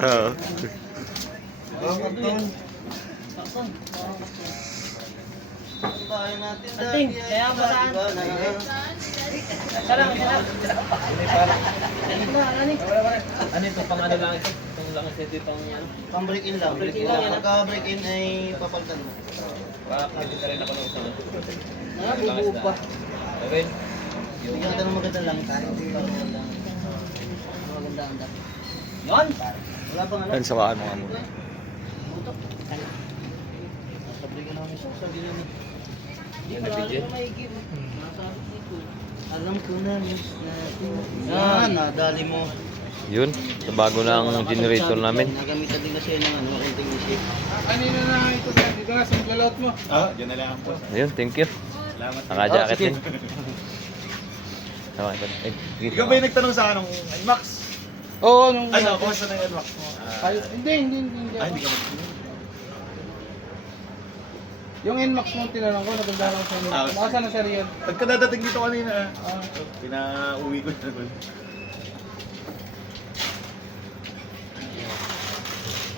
Oo. Anting, kaya ba saan? Sarang. Ano ito? Pang ano lang ito? Itong lang ito itong ano? Pang break in lang. Pagka break in ay papalitan mo. Pwede ka rin ako ng isang Bubuo pa. Okay. Bigyan ka ng maganda lang. Maganda ang dati. Yan! Wala pang ano? Yan sa ano. Butok. Sabi ka namin siya. Sabi namin. Yan na video. Alam ko na, miss natin. Yan, nadali mo. Yun, sa bago ng generator namin. Nagamitan din kasi ng ano, renting music. Kanina na ito dyan. Dito na sa maglalot mo. Diyan na lang po. Ayun, thank you. Salamat. Naka-jacket din. Ikaw ba yung nagtanong sa anong IMAX? Oo, nung... Ano, kumusta na yung IMAX mo? Hindi. Hindi ka nagtanong. Yung NMAX mo tinanong ko, naganda lang sa inyo. Nasa na siya riyan? Pagkadadating dito kanina, pinauwi ko na naman.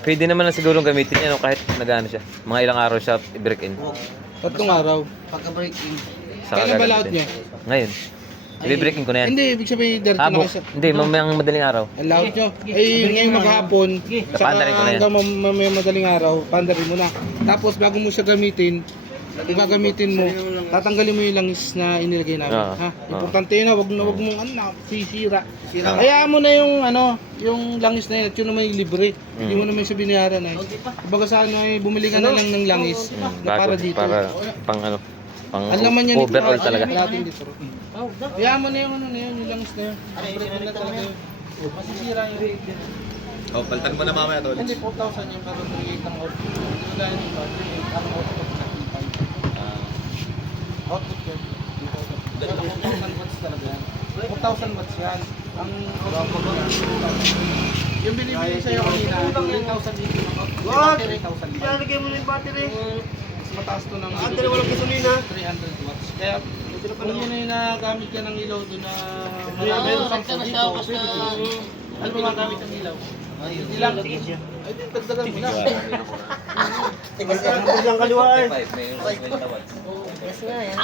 Pwede naman na siguro gamitin yan kahit nag-ano siya. Mga ilang araw siya i-break in. Tatlong araw. Pagka break in. Saka Kailan ba gagamitin. lahat niya? Ngayon. I-break in ko na yan. Hindi, ibig sabihin diretso na Habok. kayo sa... Hindi, mamayang madaling araw. Ang lahat nyo. Ay, ngayong maghapon, saka Papandarin ko na yan. hanggang mamayang madaling araw, pandarin mo na. Tapos bago mo siya gamitin, kung gagamitin mo, tatanggalin mo yung langis na inilagay namin. Oo. Ha? Oo. Importante yun na, wag mong ano, sisira. Sira. Hayaan mo na yung ano, yung langis na yun at yun naman yung libre. Hindi mo naman sa binayaran ay. Kumbaga sa ano ay bumili ka na lang ng langis na para Bago, dito. para pang ano, pang Ang laman niya overall talaga. Natin dito. Hayaan mo na yung ano na yun, yung langis na yun. Break mo na talaga yun. Masisira yun. Oh, palitan mo na mamaya tol. Hindi, 4,000 yung pero 3,800 ang output. Hindi na yung battery, ang output na 3,500. Output yun. 4,000 watts talaga yan. 4,000 watts yan. Ang output niya, 2,000. Yung binibili sa'yo kanina, 3,000 dito ng output. Yung battery, 1,000 dito. Ilalagay mo na yung battery. Mas mataas to ng Battery walang gasolina. 300 watts. Kaya, kung yun ay nagamit ka ng ilaw doon na meron kang dito, pwede ko. Ano ba magamit ang ilaw? Ilang? Ay, di, dagdagan mo lang. Tigas yan. Ang kaliwa eh. 5, may 20 watts. Tigas nga yan.